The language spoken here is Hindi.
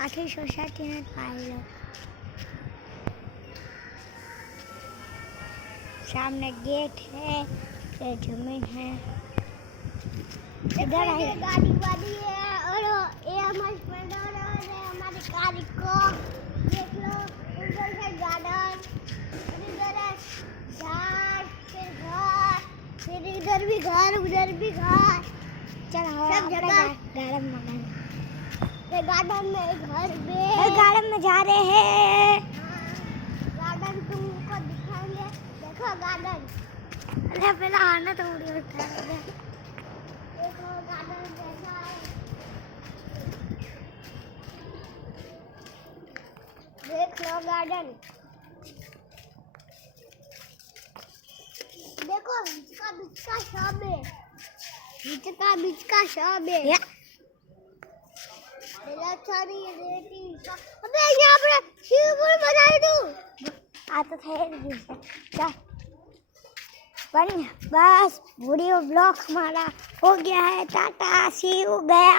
आखिर सोसाइटी में पाए लो। सामने गेट है, ये जमीन है, इधर है गाड़ी वाली है और ये हमारे फ्रेंड और हमारी कार को देख लो। उधर है गार्डन, इधर है झाड़, फिर घर, फिर इधर भी घर, उधर भी घर। चलो सब जगह गार्डन में ये गार्डन में घर में गार्डन में जा रहे हैं। गार्डन तुमको दिखाएंगे, देखो गार्डन। अरे पहले आना तो वीडियो उठा है। देखो गार्डन कैसा है, देख लो गार्डन। देखो बीच का शॉप है, बीच का शॉप है। अबे यहाँ पर शिवपुर बना दूँ। आता था बस वीडियो ब्लॉग हमारा हो गया है। टाटा सी यू गया।